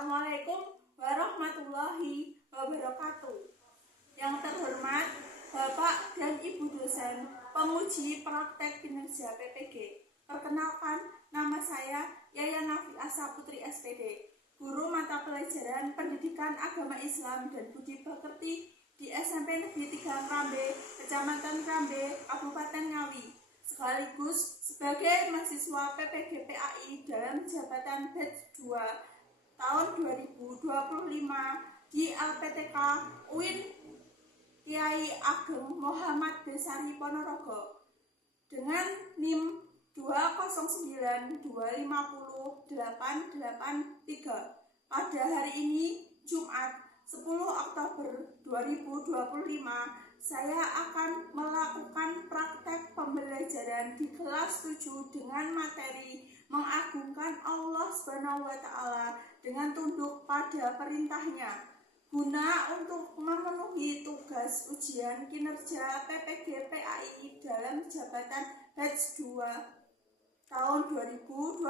Assalamualaikum warahmatullahi wabarakatuh. Yang terhormat Bapak dan Ibu dosen, penguji praktek kinerja PPG. Perkenalkan, nama saya Yayan Nafiasa Putri SPD, guru mata pelajaran Pendidikan Agama Islam dan Budi Pekerti di SMP Negeri 3 Krambe, Kecamatan Krambe, Kabupaten Ngawi, sekaligus sebagai mahasiswa PPG PAI dalam jabatan batch 2 tahun 2025 di LPTK UIN Kiai Ageng Muhammad Besari Ponorogo dengan NIM 209250883 pada hari ini Jumat 10 Oktober 2025. Saya akan melakukan praktek pembelajaran di kelas 7 dengan materi mengagungkan Allah SWT dengan tunduk pada perintahnya, guna untuk memenuhi tugas ujian kinerja PPG PAI dalam jabatan batch 2 tahun 2025.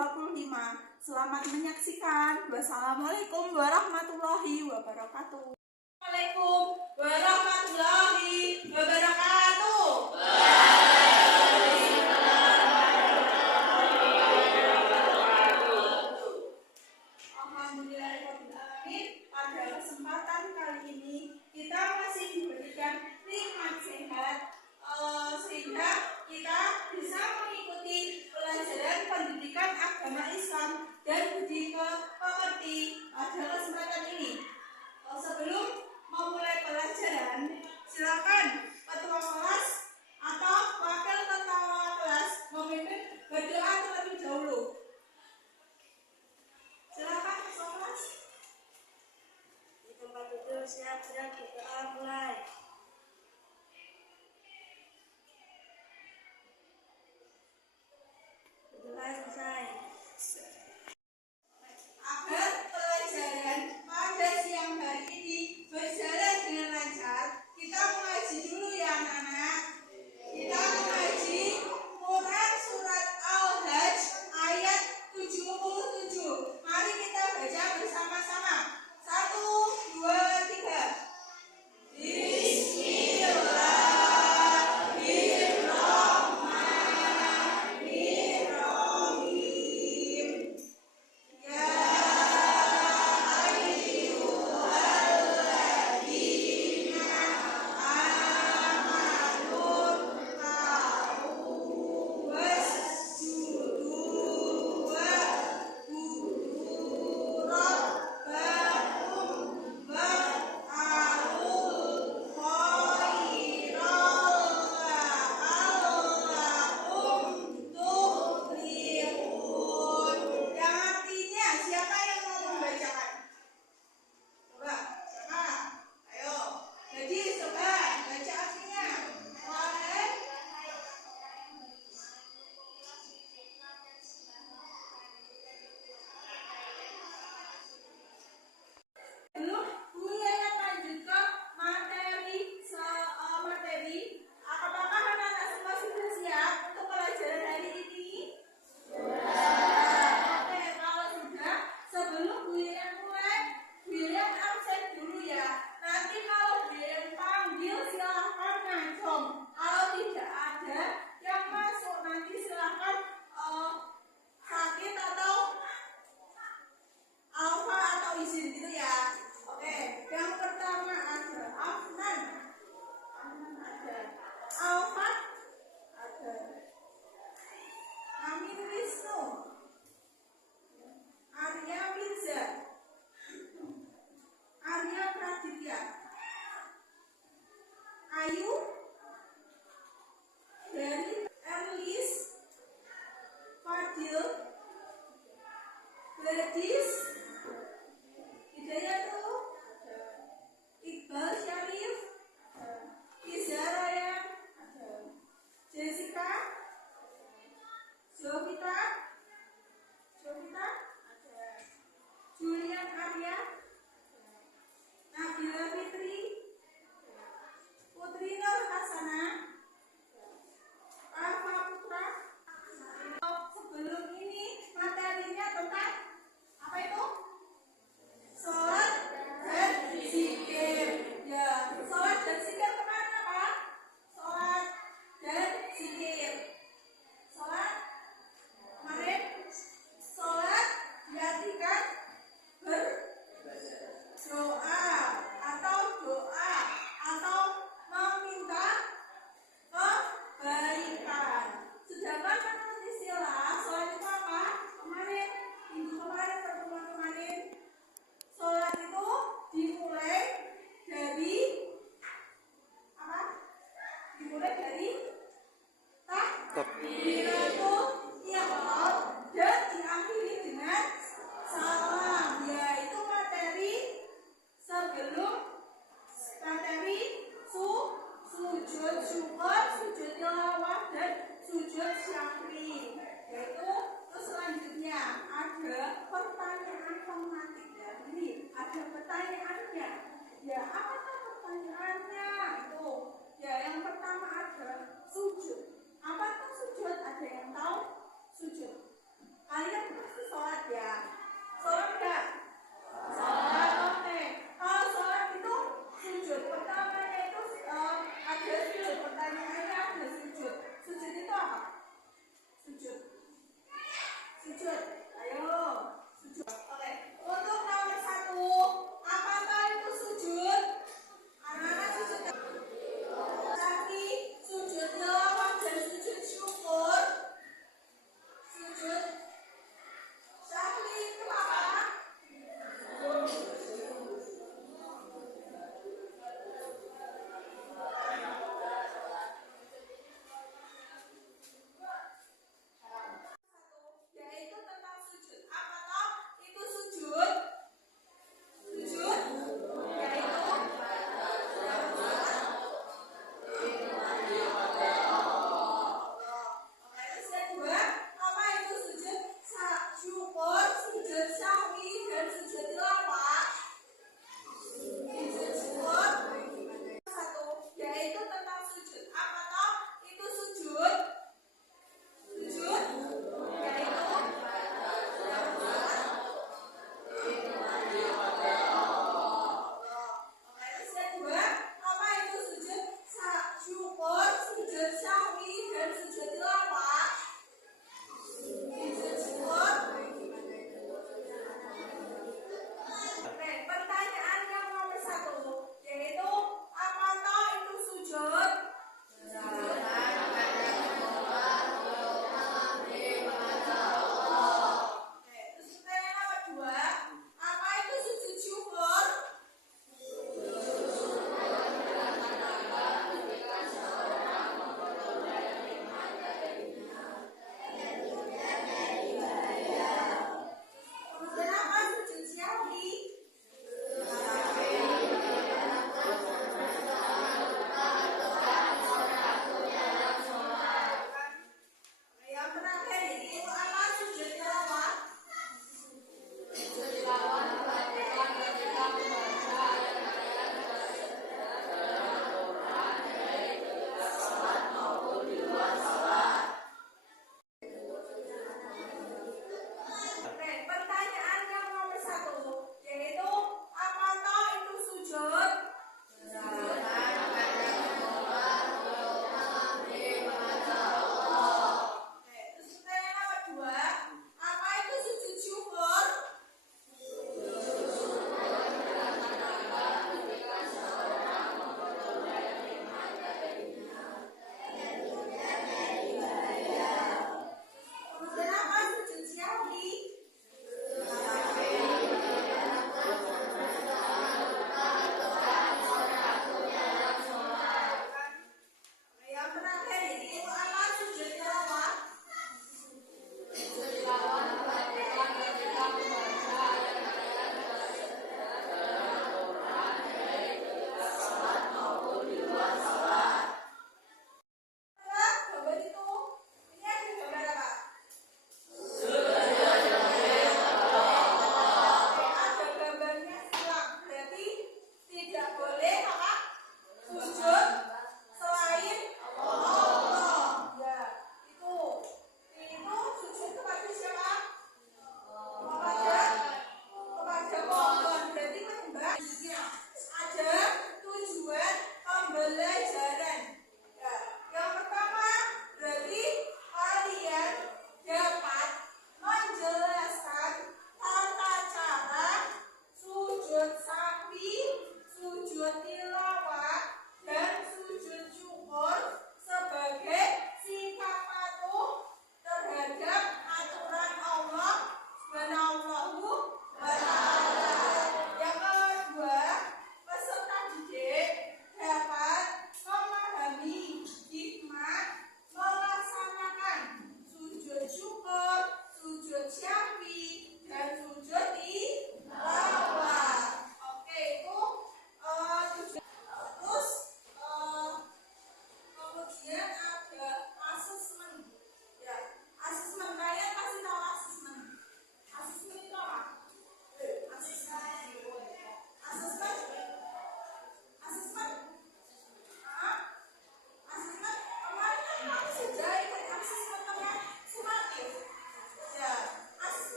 Selamat menyaksikan. Wassalamualaikum warahmatullahi wabarakatuh. Assalamualaikum warahmatullahi wabarakatuh. Alhamdulillahirrahmanirrahim. Pada kesempatan kali ini kita masih diberikan nikmat sehat sehingga kita bisa mengikuti pelajaran pendidikan agama Islam dan budi pekerti pada kesempatan ini. Sebelum memulai pelajaran, silakan ketua kelas atau wakil ketua kelas memimpin berdoa terlebih dahulu. Silakan ketua kelas. Di tempat duduk siap-siap berdoa mulai. Berdoa selesai. Agar pelajaran pada siang hari ini berjalan dengan lancar, kita mengaji dulu ya anak-anak. Kita mengaji Quran surat Al-Hajj ayat 77. Mari kita baca bersama-sama. 1, 2, 3. Apakah anak-anak semua sudah siap untuk pelajaran hari ini? Oke, kalau sudah, sebelum Bu Yayan mulai, Bu Yayan absen dulu ya. Nanti kalau Bu Yayan panggil silahkan ngancom. Kalau tidak ada yang masuk, nanti silahkan sakit atau alfa atau izin gitu ya. Oke, yang pertama ada Afnan. Ada Alfa, ada Amin Wisnu, Arya Mirza, Arya Praditya, Ayu, dari Erlis, Fadil, Gladys, Hidayat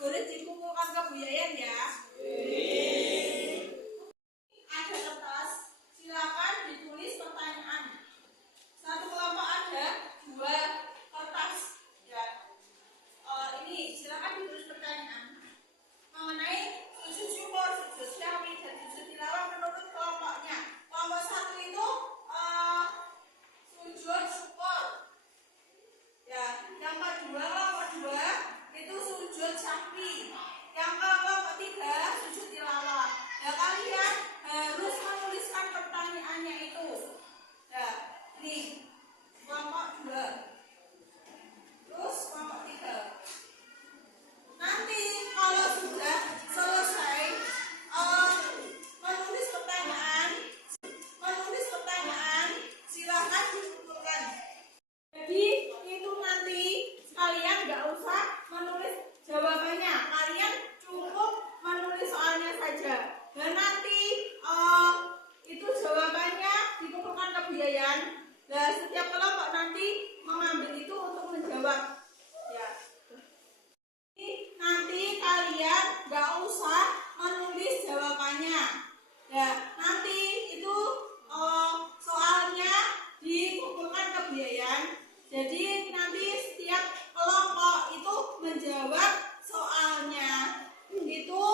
boleh dikumpulkan ke Bu Yayan ya. Ada kertas, silakan ditulis pertanyaan. Satu kelompok ada 2 kertas ya. Ini silakan ditulis pertanyaan mengenai sujud syukur, sujud syahwi, dan sujud tilawah menurut kelompoknya. Kelompok 1 itu sujud syukur. Ya, yang kedua kelompok 2 itu sujud syahwi. Yang kelompok 3 sujud tilawah. Ya, kalian harus menuliskan pertanyaannya itu. Ya, ini kelompok 2. Terus kelompok 3. Nanti kalau sudah selesai menulis pertanyaan, silahkan dikumpulkan. Jadi itu nanti kalian nggak usah menulis jawabannya, kalian cukup menulis soalnya saja. Dan nanti itu jawabannya dikumpulkan ke Bu Yayan. Dan setiap kelompok nanti mengambil itu untuk menjawab. Ya. Nanti kalian nggak usah menulis jawabannya. Ya, nanti itu soalnya dikumpulkan ke Bu Yayan. Jadi nanti setiap kelompok itu menjawab soalnya. Itu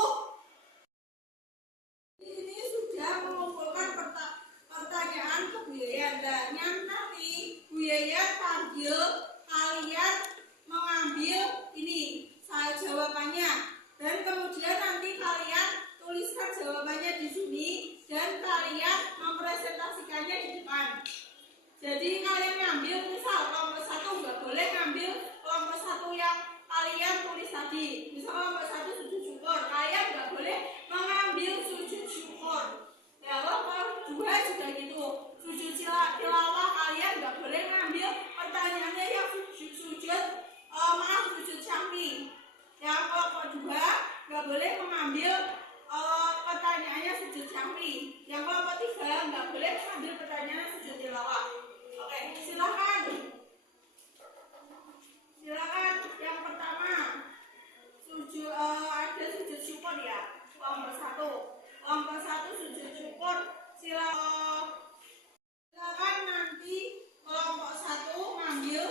ini sudah mengumpulkan pertanyaan ke Bu Yayan. Dan yang nanti Bu Yayan panggil kalian mengambil ini jawabannya, dan kemudian nanti kalian tuliskan jawabannya di sini dan kalian mempresentasikannya di depan. Jadi kalian ngambil, misal kelompok 1 nggak boleh ngambil kelompok 1 yang kalian tulis tadi. Misal kelompok 1 sujud syukur, kalian nggak boleh mengambil sujud syukur. Ya, kelompok 2 juga gitu. Sujud tilawah kalian nggak boleh ngambil pertanyaannya yang sujud syahwi. Yang kelompok 2 nggak boleh mengambil pertanyaannya sujud syahwi. Yang kelompok 3 nggak boleh mengambil pertanyaan sujud tilawah. Oke, silakan. Yang pertama ada sujud syukur ya. Kelompok 1 sujud syukur. Silakan nanti kelompok 1 ngambil,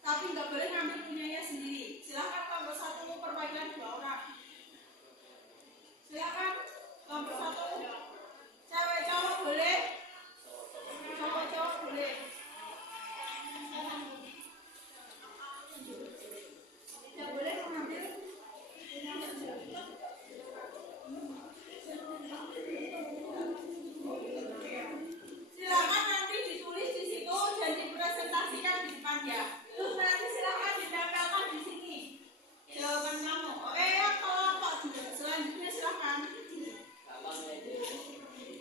tapi nggak boleh ngambil punyanya sendiri. Silakan kelompok 1 perwakilan 2 orang. Silakan kelompok 1. Cewek cowok boleh. Cowok boleh. Tidak boleh mengambil punyanya sendiri. Silakan nanti ditulis di situ dan dipresentasikan di depan ya. Terus nanti silakan ditempelkan di sini jawaban kamu. Oke ya, kelompok 2 selanjutnya silakan.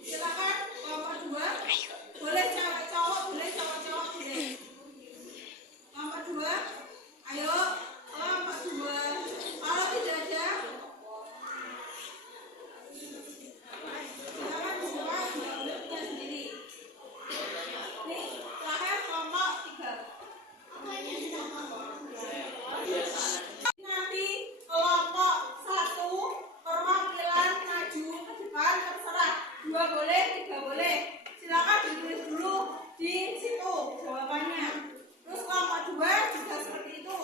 Silakan kelompok 2 boleh cewek cowok boleh, cowok boleh. Kelompok 2, ayo kelompok 2. Kalau tidak ada, silakan buka jawabannya sendiri. Nih, terakhir kelompok 3. Nanti kelompok 1 perwakilan maju ke depan, terserah 2 boleh, 3 boleh. Silakan ditulis dulu di situ jawabannya. Terus kelompok 2 juga seperti itu.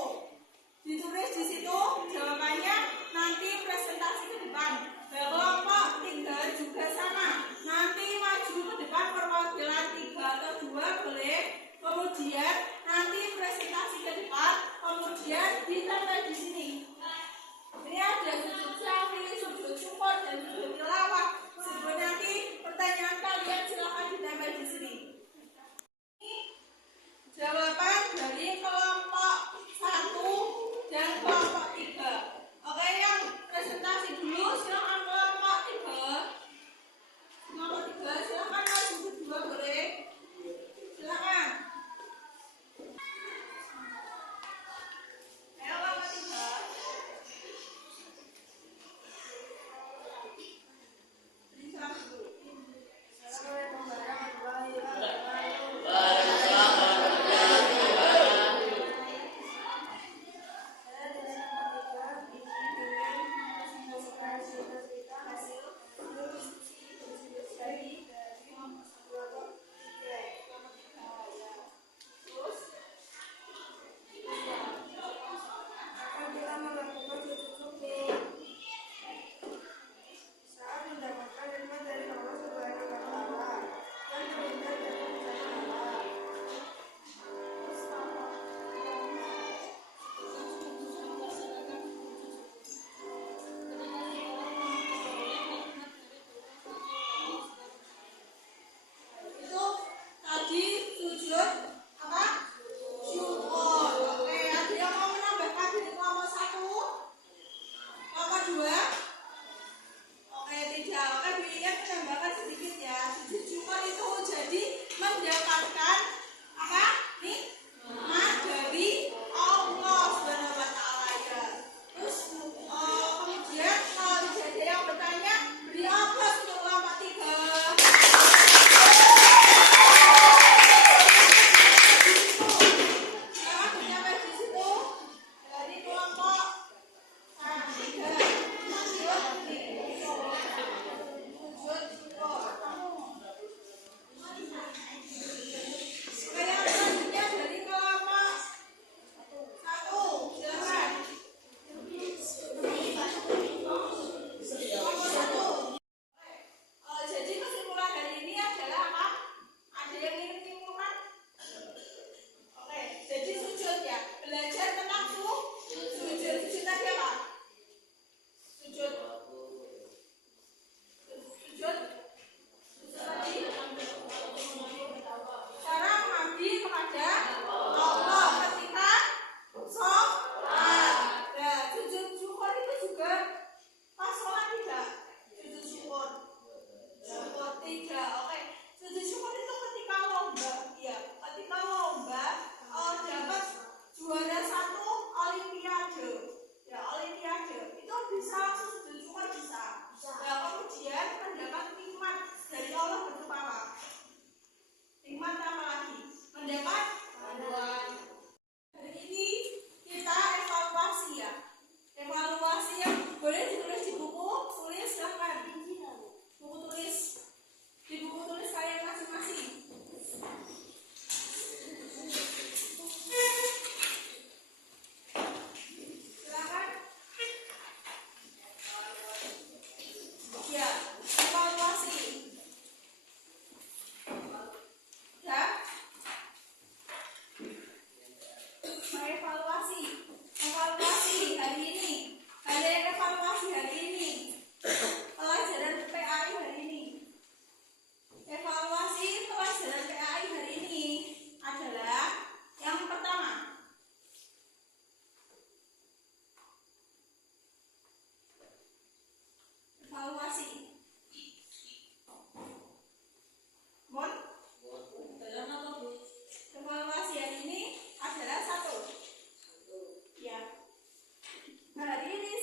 Ditulis di situ jawabannya, nanti presentasi ke depan. Dan kelompok 3 juga sama. Nanti maju ke depan perwakilan 3 atau 2 boleh. Kemudian nanti presentasi ke depan, kemudian ditempel di sini. Ini ada sujud syahwi, sujud syukur, dan sujud tilawah. Sebelum nanti pertanyaan kalian silakan ditempel di sini. Ini jawaban dari kelompok 1 dan kelompok 3. Oke, yang presentasi dulu silakan kelompok 3. Kelompok 3 silakan maju berdua boleh. Silakan. Ayo kelompok 3.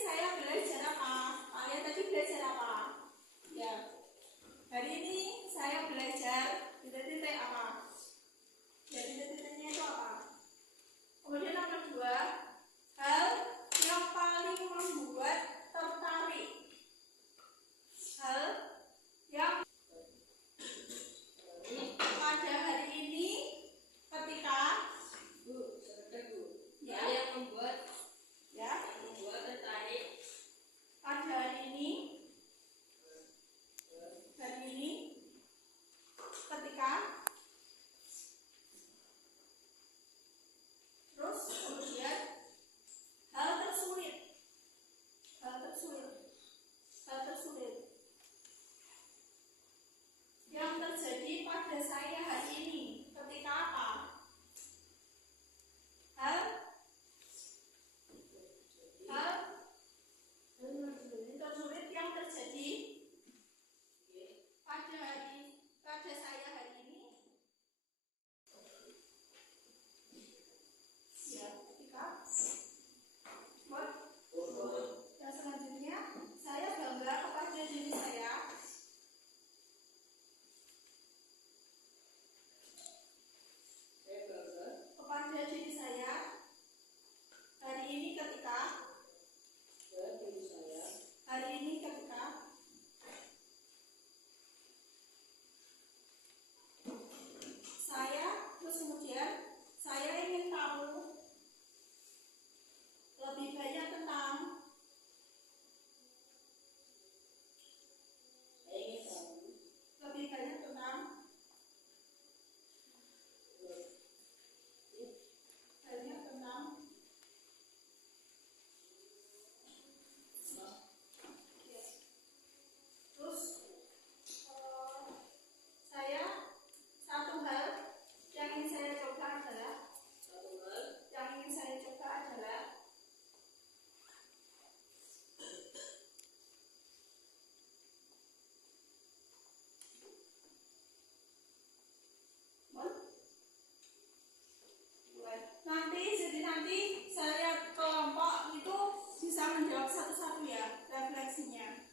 saya belajar apa? Kalian tadi belajar apa? Ya. Hari ini saya belajar titik-titik apa? Ya, titik-titiknya itu apa? Kemudian nomor 2, hal yang paling membuat tertarik. Hal yang pada hari ini ketika ya, yang membuat tertarik pada hari ini ketika terus kemudian hal tersulit yang terjadi pada saya hari ini ketika apa? Hal tersulit yang terjadi pada saya hari ini ya ketika yang selanjutnya saya bangga kepada diri saya hari ini ketika saya terus kemudian saya ingin tahu lebih banyak tentang terus saya satu hal yang ingin saya coba adalah nanti saya kelompok itu bisa menjawab satu-satu ya refleksinya.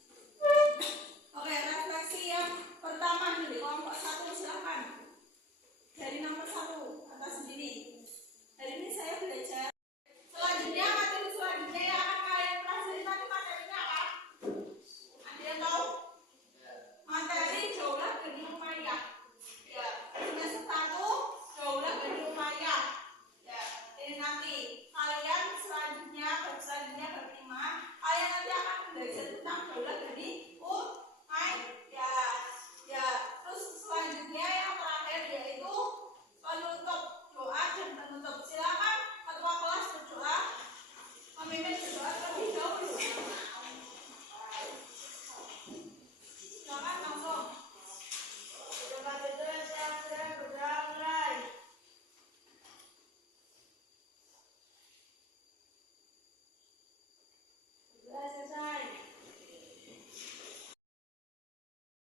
Oke, refleksi yang pertama dari kelompok 1 silakan. Dari nomor 1 atas sendiri. Hari ini saya belajar. Selanjutnya materi selanjutnya yang akan kalian pelajari nanti materinya apa? Ada yang tahu? Materi Daulah Bani Umayyah. Ya, semester 1 Daulah Bani Umayyah. Ya, ini nanti